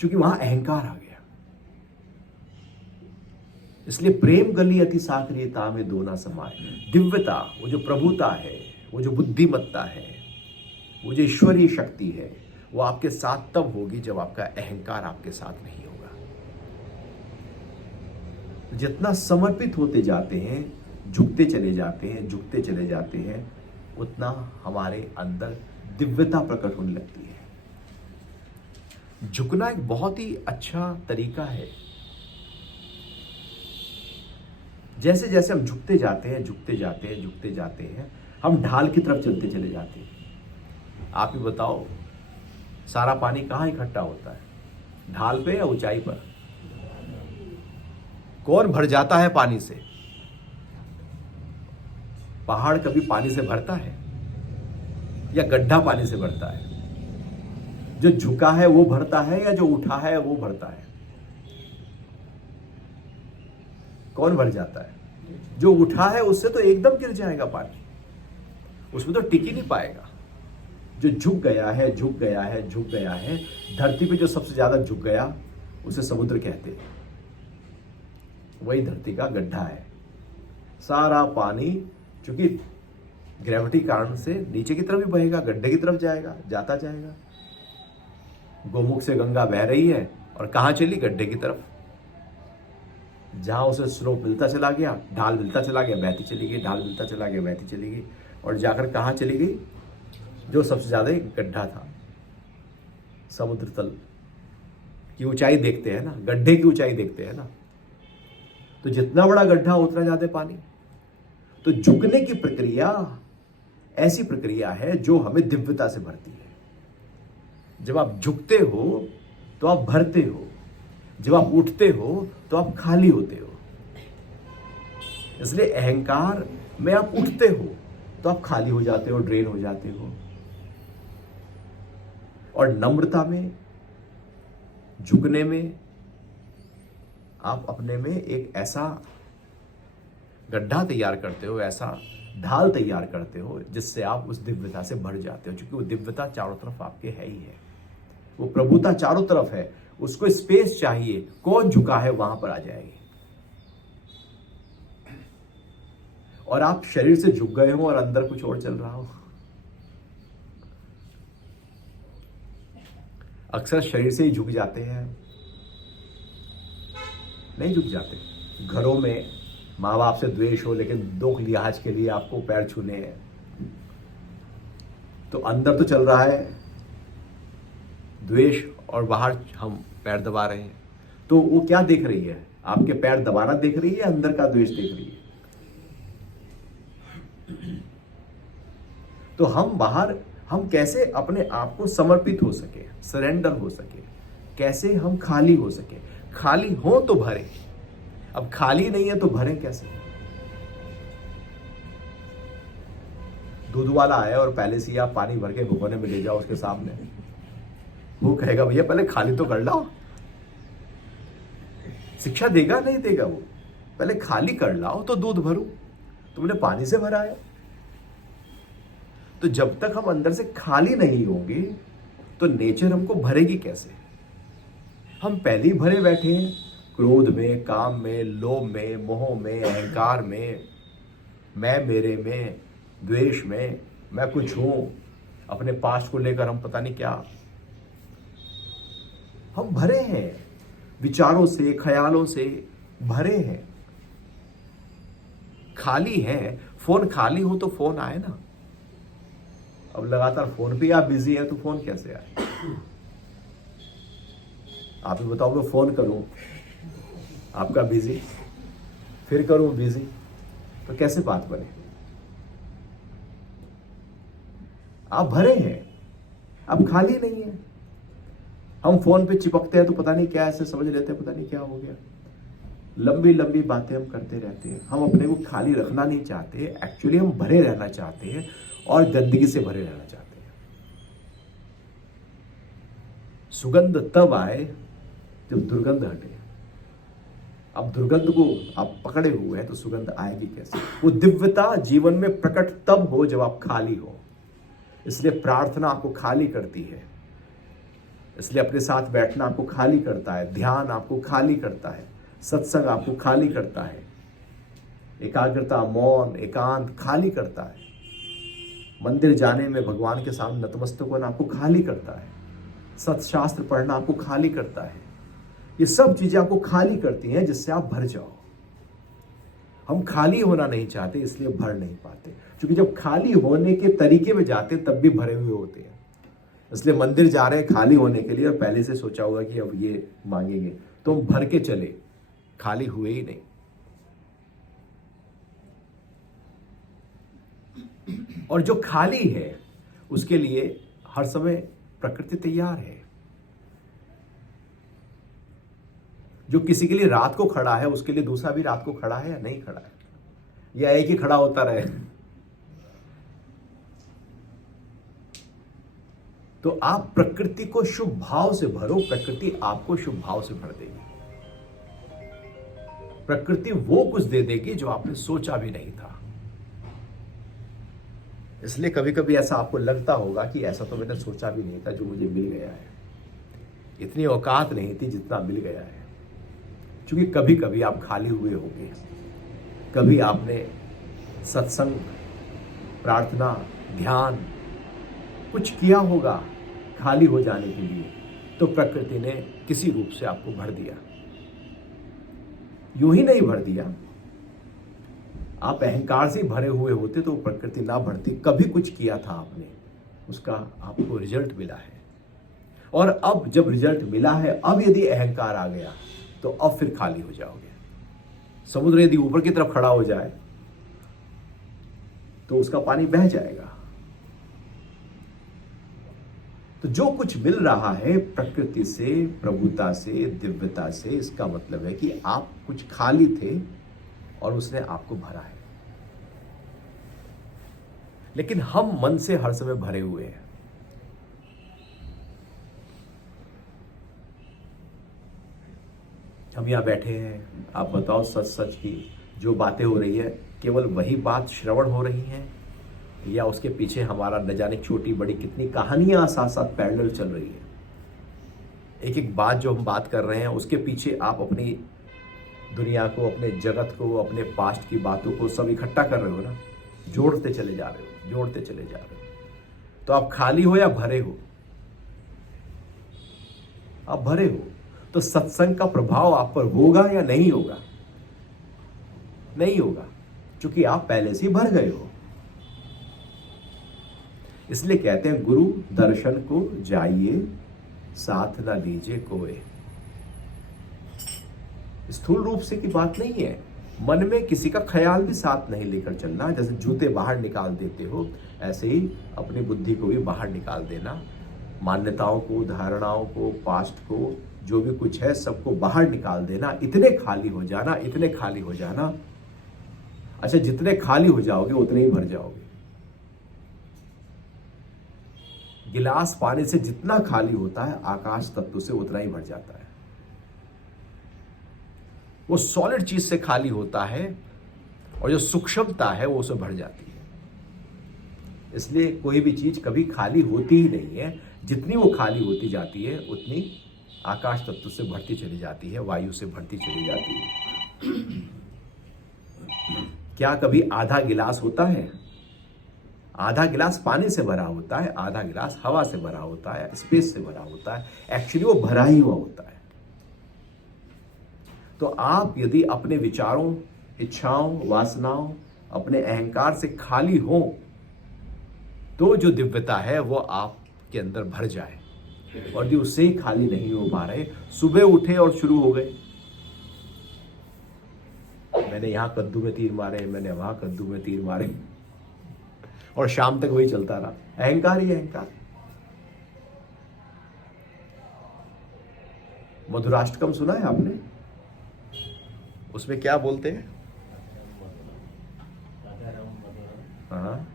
क्योंकि वहां अहंकार आ गया। इसलिए प्रेम गली अति साक्रियता में दो ना समाए। दिव्यता, वो जो प्रभुता है, वो जो बुद्धिमत्ता है, वो जो ईश्वरीय शक्ति है, वो आपके साथ तब होगी जब आपका अहंकार आपके साथ नहीं होगा। जितना समर्पित होते जाते हैं, झुकते चले जाते हैं, झुकते चले जाते हैं, उतना हमारे अंदर दिव्यता प्रकट होने लगती है। झुकना एक बहुत ही अच्छा तरीका है। जैसे जैसे हम झुकते जाते हैं, झुकते जाते हैं, झुकते जाते हैं, हम ढाल की तरफ चलते चले जाते हैं। आप ही बताओ, सारा पानी कहां इकट्ठा होता है? ढाल पे या ऊंचाई पर? कौन भर जाता है पानी से? पहाड़ कभी पानी से भरता है या गड्ढा पानी से भरता है? जो झुका है वो भरता है या जो उठा है वो भरता है? कौन भर जाता है? जो उठा है उससे तो एकदम गिर जाएगा पानी, उसमें तो टिक ही नहीं पाएगा। जो झुक गया है, झुक गया है, झुक गया है, धरती पे जो सबसे ज्यादा झुक गया उसे समुद्र कहते हैं। वही धरती का गड्ढा है। सारा पानी चूंकि ग्रेविटी कारण से नीचे की तरफ ही बहेगा, गड्ढे की तरफ जाएगा, जाता जाएगा। गोमुख से गंगा बह रही है और कहां चली? गड्ढे की तरफ। जहां उसे स्लोप मिलता चला गया, ढाल मिलता चला गया, बहती चली गई, ढाल मिलता चला गया, बहती चली गई, और जाकर कहां चली गई? जो सबसे ज्यादा गड्ढा था, समुद्र तल की ऊंचाई देखते हैं ना, गड्ढे की ऊंचाई देखते हैं ना, तो जितना बड़ा गड्ढा उतना ज्यादा पानी। तो झुकने की प्रक्रिया ऐसी प्रक्रिया है जो हमें दिव्यता से भरती है। जब आप झुकते हो तो आप भरते हो, जब आप उठते हो तो आप खाली होते हो। इसलिए अहंकार में आप उठते हो तो आप खाली हो जाते हो, ड्रेन हो जाते हो। और नम्रता में, झुकने में, आप अपने में एक ऐसा गड्ढा तैयार करते हो, ऐसा ढाल तैयार करते हो जिससे आप उस दिव्यता से भर जाते हो। क्योंकि वो दिव्यता चारों तरफ आपके है ही है, वो प्रभुता चारों तरफ है। उसको स्पेस चाहिए, कौन झुका है वहां पर आ जाएगी। और आप शरीर से झुक गए हो और अंदर कुछ और चल रहा हो। अक्सर शरीर से ही झुक जाते हैं, नहीं झुक जाते। घरों में माँ बाप से द्वेष हो, लेकिन दुख लिहाज के लिए आपको पैर छूने हैं, तो अंदर तो चल रहा है द्वेष और बाहर हम पैर दबा रहे हैं। तो वो क्या देख रही है? आपके पैर दबाना देख रही है या अंदर का द्वेष देख रही है? तो हम कैसे अपने आप को समर्पित हो सके, सरेंडर हो सके, कैसे हम खाली हो सके? खाली हो तो भरे, अब खाली नहीं है तो भरे कैसे? दूध वाला आया और पहले से ही आप पानी भर के भगोने में ले जाओ उसके सामने, वो कहेगा भैया पहले खाली तो कर लाओ। शिक्षा देगा नहीं देगा? वो पहले खाली कर लाओ तो दूध भरूं, तुमने पानी से भरा है। तो जब तक हम अंदर से खाली नहीं होंगे तो नेचर हमको भरेगी कैसे? हम पहले ही भरे बैठे हैं क्रोध में, काम में, लोभ में, मोह में, अहंकार में, मैं मेरे में, द्वेष में, मैं कुछ हूं, अपने पास्ट को लेकर हम पता नहीं क्या। हम भरे हैं विचारों से, ख्यालों से भरे हैं, खाली हैं। फोन खाली हो तो फोन आए ना। अब लगातार फोन पे आप बिजी है तो फोन कैसे आए? आप ही बताओ, मैं फोन करूं आपका बिजी, फिर करूं बिजी, तो कैसे बात बने? आप भरे हैं, अब खाली नहीं है। हम फोन पे चिपकते हैं तो पता नहीं क्या, ऐसे समझ लेते हैं पता नहीं क्या हो गया। लंबी लंबी बातें हम करते रहते हैं। हम अपने को खाली रखना नहीं चाहते, एक्चुअली हम भरे रहना चाहते हैं और गंदगी से भरे रहना चाहते हैं। सुगंध तब आए जब दुर्गंध हटे। अब दुर्गंध को आप पकड़े हुए हैं तो सुगंध आएगी कैसे? वो दिव्यता जीवन में प्रकट तब हो जब आप खाली हो। इसलिए प्रार्थना आपको खाली करती है, इसलिए अपने साथ बैठना आपको खाली करता है, ध्यान आपको खाली करता है, सत्संग आपको खाली करता है, एकाग्रता, मौन, एकांत खाली करता है, मंदिर जाने में भगवान के सामने नतमस्तक होना आपको खाली करता है, सत्शास्त्र पढ़ना आपको खाली करता है। ये सब चीजें आपको खाली करती हैं जिससे आप भर जाओ। हम खाली होना नहीं चाहते इसलिए भर नहीं पाते, क्योंकि जब खाली होने के तरीके में जाते तब भी भरे हुए होते हैं। इसलिए मंदिर जा रहे हैं खाली होने के लिए और पहले से सोचा होगा कि अब ये मांगेंगे, तो हम भर के चले, खाली हुए ही नहीं। और जो खाली है उसके लिए हर समय प्रकृति तैयार है। जो किसी के लिए रात को खड़ा है उसके लिए दूसरा भी रात को खड़ा है या नहीं खड़ा है, या एक ही खड़ा होता रहे? तो आप प्रकृति को शुभ भाव से भरो, प्रकृति आपको शुभ भाव से भर देगी। प्रकृति वो कुछ दे देगी जो आपने सोचा भी नहीं था। इसलिए कभी कभी ऐसा आपको लगता होगा कि ऐसा तो मैंने सोचा भी नहीं था जो मुझे मिल गया है, इतनी औकात नहीं थी जितना मिल गया है। क्योंकि कभी कभी आप खाली हुए होंगे, कभी आपने सत्संग, प्रार्थना, ध्यान कुछ किया होगा खाली हो जाने के लिए, तो प्रकृति ने किसी रूप से आपको भर दिया। यूं ही नहीं भर दिया, आप अहंकार से भरे हुए होते तो प्रकृति ना भरती। कभी कुछ किया था आपने, उसका आपको रिजल्ट मिला है। और अब जब रिजल्ट मिला है, अब यदि अहंकार आ गया तो अब फिर खाली हो जाओगे। समुद्र यदि ऊपर की तरफ खड़ा हो जाए तो उसका पानी बह जाएगा। तो जो कुछ मिल रहा है प्रकृति से, प्रभुता से, दिव्यता से, इसका मतलब है कि आप कुछ खाली थे और उसने आपको भरा है। लेकिन हम मन से हर समय भरे हुए हैं। हम यहां बैठे हैं, आप बताओ सच सच की जो बातें हो रही है केवल वही बात श्रवण हो रही है, या उसके पीछे हमारा न जाने छोटी बड़ी कितनी कहानियां साथ साथ पैरेलल चल रही है। एक एक बात जो हम बात कर रहे हैं उसके पीछे आप अपनी दुनिया को, अपने जगत को, अपने पास्ट की बातों को सब इकट्ठा कर रहे हो ना, जोड़ते चले जा रहे हो, जोड़ते चले जा रहे हो। तो आप खाली हो या भरे हो? आप भरे हो। तो सत्संग का प्रभाव आप पर होगा या नहीं होगा? नहीं होगा, क्योंकि आप पहले से ही भर गए हो। इसलिए कहते हैं गुरु दर्शन को जाइए, साथ ना दीजिए कोई। स्थूल रूप से की बात नहीं है, मन में किसी का ख्याल भी साथ नहीं लेकर चलना। जैसे जूते बाहर निकाल देते हो, ऐसे ही अपनी बुद्धि को भी बाहर निकाल देना। मान्यताओं को, धारणाओं को, पास्ट को, जो भी कुछ है सबको बाहर निकाल देना। इतने खाली हो जाना, इतने खाली हो जाना। अच्छा, जितने खाली हो जाओगे उतने ही भर जाओगे। गिलास पानी से जितना खाली होता है, आकाश तत्व से उतना ही भर जाता है। वो सॉलिड चीज से खाली होता है और जो सूक्ष्मता है वो उसमें भर जाती है। इसलिए कोई भी चीज कभी खाली होती ही नहीं है। जितनी वो खाली होती जाती है उतनी आकाश तत्व से भरती चली जाती है, वायु से भरती चली जाती है। क्या कभी आधा गिलास होता है? आधा गिलास पानी से भरा होता है, आधा गिलास हवा से भरा होता है, स्पेस से भरा होता है। एक्चुअली वो भरा ही हुआ होता है। तो आप यदि अपने विचारों, इच्छाओं, वासनाओं, अपने अहंकार से खाली हो तो जो दिव्यता है वो आपके अंदर भर जाए। और यदि उससे ही खाली नहीं हो पा रहे, सुबह उठे और शुरू हो गए, मैंने यहां कद्दू में तीर मारे, मैंने वहां कद्दू में तीर मारे, और शाम तक वही चलता रहा। अहंकार ही अहंकार। मधुराष्टकम सुना है आपने? उसमें क्या बोलते हैं? हाँ,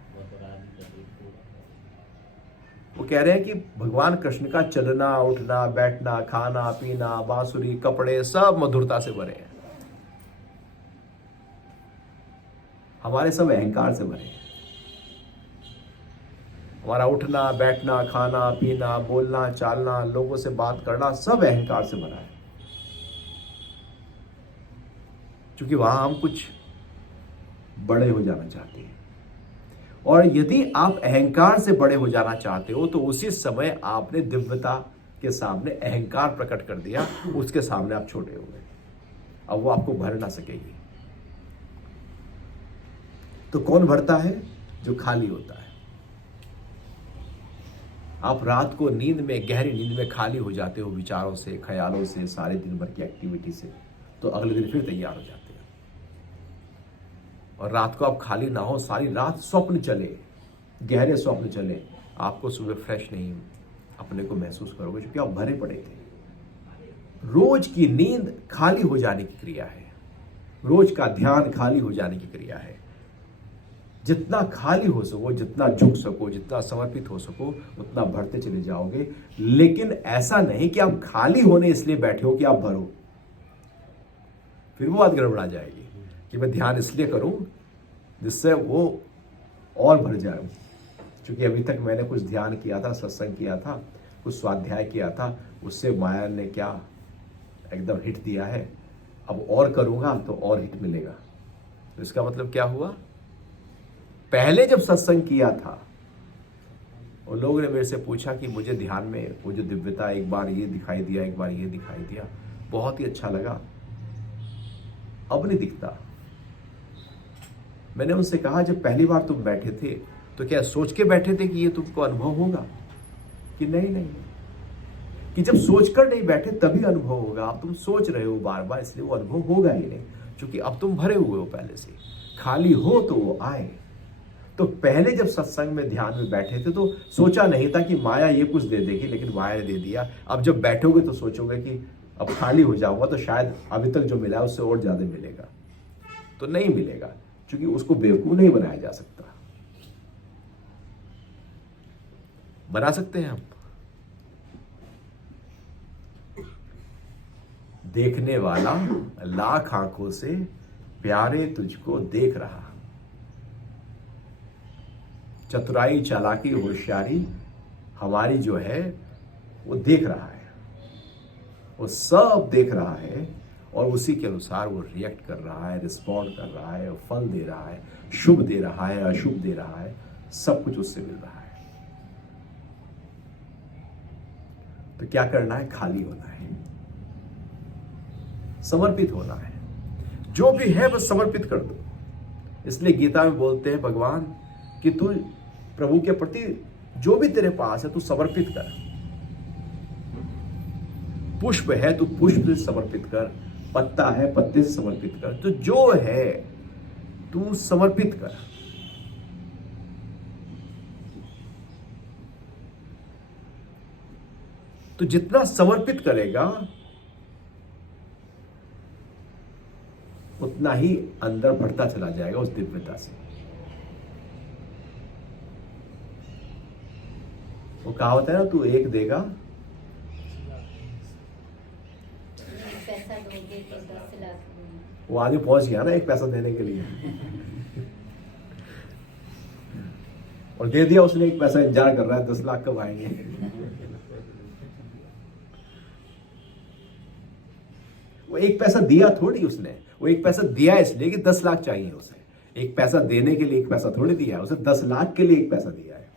वो कह रहे हैं कि भगवान कृष्ण का चलना, उठना, बैठना, खाना, पीना, बांसुरी, कपड़े सब मधुरता से भरे हैं। हमारे सब अहंकार से भरे हैं। हमारा उठना, बैठना, खाना, पीना, बोलना, चालना, लोगों से बात करना सब अहंकार से भरा है। क्योंकि वहां हम कुछ बड़े हो जाना चाहते हैं। और यदि आप अहंकार से बड़े हो जाना चाहते हो तो उसी समय आपने दिव्यता के सामने अहंकार प्रकट कर दिया, उसके सामने आप छोटे हो गए। अब वो आपको भर ना सकेगी। तो कौन भरता है? जो खाली होता है। आप रात को नींद में, गहरी नींद में खाली हो जाते हो विचारों से, ख्यालों से, सारे दिन भर की एक्टिविटी से, तो अगले दिन फिर तैयार हो जाते हैं। और रात को आप खाली ना हो, सारी रात स्वप्न चले, गहरे स्वप्न चले, आपको सुबह फ्रेश नहीं अपने को महसूस करोगे, क्योंकि आप भरे पड़े थे। रोज की नींद खाली हो जाने की क्रिया है। रोज का ध्यान खाली हो जाने की क्रिया है। जितना खाली हो सको, जितना झुक सको, जितना समर्पित हो सको, उतना भरते चले जाओगे। लेकिन ऐसा नहीं कि आप खाली होने इसलिए बैठे हो कि आप भरो। फिर वो बात गड़बड़ा जाएगी कि मैं ध्यान इसलिए करूं जिससे वो और भर जाए। क्योंकि अभी तक मैंने कुछ ध्यान किया था, सत्संग किया था, कुछ स्वाध्याय किया था, उससे माया ने क्या एकदम हिट दिया है। अब और करूंगा तो और हिट मिलेगा। तो इसका मतलब क्या हुआ? पहले जब सत्संग किया था और लोगों ने मेरे से पूछा कि मुझे ध्यान में वो जो दिव्यता, एक बार ये दिखाई दिया, एक बार ये दिखाई दिया, बहुत ही अच्छा लगा, अब नहीं दिखता। मैंने उनसे कहा, जब पहली बार तुम बैठे थे तो क्या सोच के बैठे थे कि ये तुमको अनुभव होगा? कि नहीं, कि जब सोचकर नहीं बैठे तभी अनुभव होगा। अब तुम सोच रहे हो बार बार, इसलिए वो अनुभव होगा ही नहीं, क्योंकि अब तुम भरे हुए हो पहले से। खाली हो तो वो आए। तो पहले जब सत्संग में, ध्यान में बैठे थे तो सोचा नहीं था कि माया ये कुछ दे देगी, लेकिन माया ने दे दिया। अब जब बैठोगे तो सोचोगे कि अब खाली हो जाऊंगा तो शायद अभी तक जो मिला है उससे और ज्यादा मिलेगा। तो नहीं मिलेगा, क्योंकि उसको बेवकूफ नहीं बनाया जा सकता। बना सकते हैं हम। देखने वाला लाख आंखों से प्यारे तुझको देख रहा। चतुराई, चालाकी, होशियारी हमारी जो है वो देख रहा है, वो सब देख रहा है। और उसी के अनुसार वो रिएक्ट कर रहा है, रिस्पॉन्ड कर रहा है, फल दे रहा है, शुभ दे रहा है, अशुभ दे रहा है, सब कुछ उससे मिल रहा है। तो क्या करना है? खाली होना है, समर्पित होना है। जो भी है बस समर्पित कर दो। इसलिए गीता में बोलते हैं भगवान कि तू प्रभु के प्रति जो भी तेरे पास है तू समर्पित कर। पुष्प है तो पुष्प से समर्पित कर, पत्ता है पत्ते से समर्पित कर, तो जो है तू समर्पित कर। तो जितना समर्पित करेगा उतना ही अंदर बढ़ता चला जाएगा उस दिव्यता से। वो कहावत है ना, तू एक देगा पैसा दोगे तो 10 लाख। वो आगे पहुंच गया ना एक पैसा देने के लिए और दे दिया उसने एक पैसा, इंतजार कर रहा है 10 लाख कब आएंगे। वो एक पैसा दिया थोड़ी उसने, वो एक पैसा दिया इसलिए कि 10 लाख चाहिए उसे। एक पैसा देने के लिए एक पैसा थोड़ी दिया है, उसे 10 लाख के लिए एक पैसा दिया है।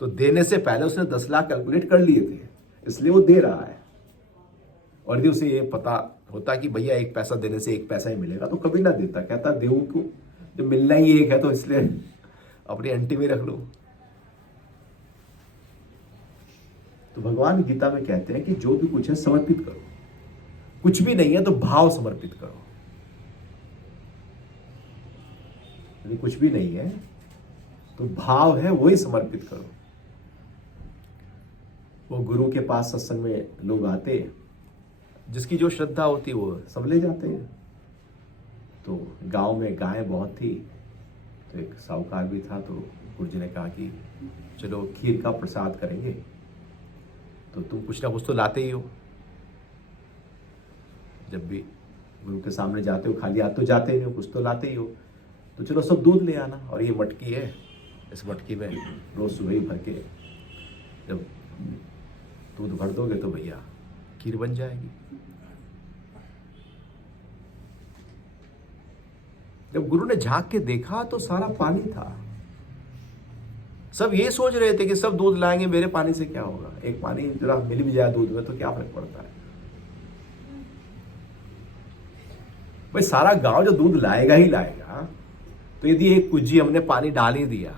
तो देने से पहले उसने 10 लाख कैलकुलेट कर लिए थे, इसलिए वो दे रहा है। और यदि उसे ये पता होता कि भैया एक पैसा देने से एक पैसा ही मिलेगा तो कभी ना देता, कहता देऊं क्यों, जब मिलना ही एक है तो इसलिए अपनी अंटी में रख लो। तो भगवान गीता में कहते हैं कि जो भी कुछ है समर्पित करो। कुछ भी नहीं है तो भाव समर्पित करो। यदि कुछ भी नहीं है तो भाव है वही समर्पित करो। वो गुरु के पास सत्संग में लोग आते, जिसकी जो श्रद्धा होती वो सब ले जाते हैं। तो गांव में गायें बहुत थी, तो एक साहूकार भी था, तो गुरु जी ने कहा कि चलो खीर का प्रसाद करेंगे, तो तुम कुछ ना कुछ तो लाते ही हो। जब भी गुरु के सामने जाते हो खाली हाथ तो जाते ही हो, कुछ तो लाते ही हो, तो चलो सब दूध ले आना। और ये मटकी है, इस मटकी में रोज सुबह ही भर के जब दूध भर दोगे तो भैया खीर बन जाएगी। जब गुरु ने झांक के देखा तो सारा पानी था। सब ये सोच रहे थे कि सब दूध लाएंगे, मेरे पानी से क्या होगा, एक पानी जरा मिल भी जाए दूध में तो क्या फर्क पड़ता है। भाई सारा गांव जो दूध लाएगा ही लाएगा, तो यदि एक कुज्जी हमने पानी डाल ही दिया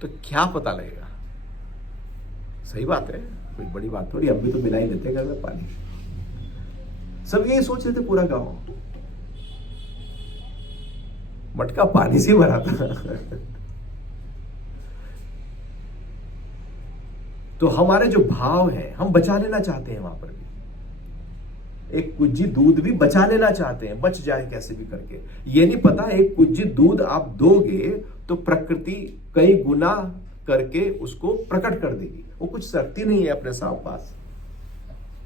तो क्या पता लगेगा। सही बात है, कोई बड़ी बात थोड़ी, हम भी तो मिला ही लेते घर में पानी। सब यही सोच रहे थे पूरा गांव, मटका पानी से भरा था। तो हमारे जो भाव है हम बचा लेना चाहते हैं। वहां पर भी एक कुज्जी दूध भी बचा लेना चाहते हैं, बच जाए कैसे भी करके। ये नहीं पता एक कुज्जी दूध आप दोगे तो प्रकृति कई गुना करके उसको प्रकट कर देगी। वो कुछ रखती नहीं है अपने साथ पास,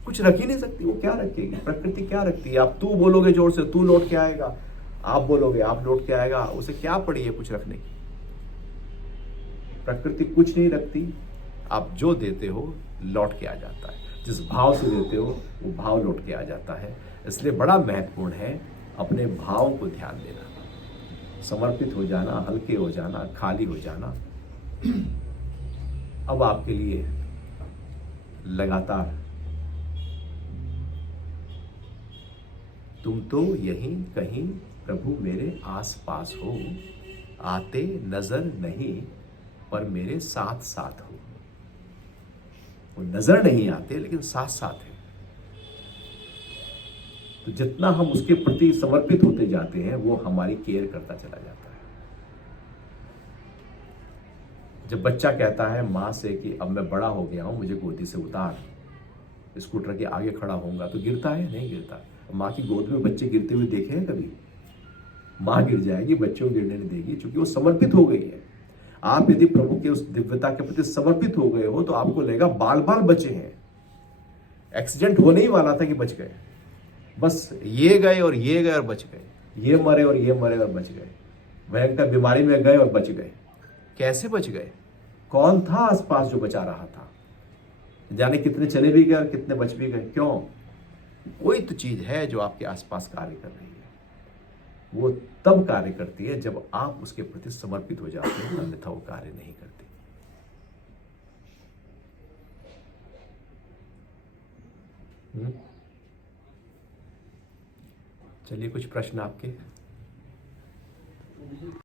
कुछ रख ही नहीं सकती। वो क्या रखेगी, प्रकृति क्या रखती है। आप तू बोलोगे जोर से, तू लौट के आएगा, आप बोलोगे आप लौट के आएगा। उसे क्या पड़ी है कुछ रखने की। प्रकृति कुछ नहीं रखती, आप जो देते हो लौट के आ जाता है। जिस भाव से देते हो वो भाव लौट के आ जाता है। इसलिए बड़ा महत्वपूर्ण है अपने भाव को ध्यान देना, समर्पित हो जाना, हल्के हो जाना, खाली हो जाना। अब आपके लिए लगातार तुम तो यहीं कहीं प्रभु मेरे आस पास हो, आते नजर नहीं पर मेरे साथ साथ हो। वो नजर नहीं आते लेकिन साथ साथ है। तो जितना हम उसके प्रति समर्पित होते जाते हैं वो हमारी केयर करता चला जाता है। जब बच्चा कहता है माँ से कि अब मैं बड़ा हो गया हूं, मुझे गोदी से उतार, स्कूटर के आगे खड़ा होऊंगा, तो गिरता है? नहीं गिरता। माँ की गोद में बच्चे गिरते हुए देखे हैं कभी? माँ गिर जाएगी, बच्चों को गिरने नहीं देगी, क्योंकि वो समर्पित हो गई है। आप यदि प्रभु के उस दिव्यता के प्रति समर्पित हो गए हो तो आपको लगेगा बाल बाल बचे हैं। एक्सीडेंट होने ही वाला था कि बच गए, बस ये गए और ये गए और बच गए, ये मरे और ये मरे और बच गए, भयंकर बीमारी में गए और बच गए। कैसे बच गए? कौन था आसपास जो बचा रहा था? जाने कितने चले भी गए और कितने बच भी गए। क्यों? कोई तो चीज है जो आपके आसपास कार्य कर रही है। वो तब कार्य करती है जब आप उसके प्रति समर्पित हो जाते हो, अन्यथा वो कार्य नहीं करती। चलिए, कुछ प्रश्न आपके।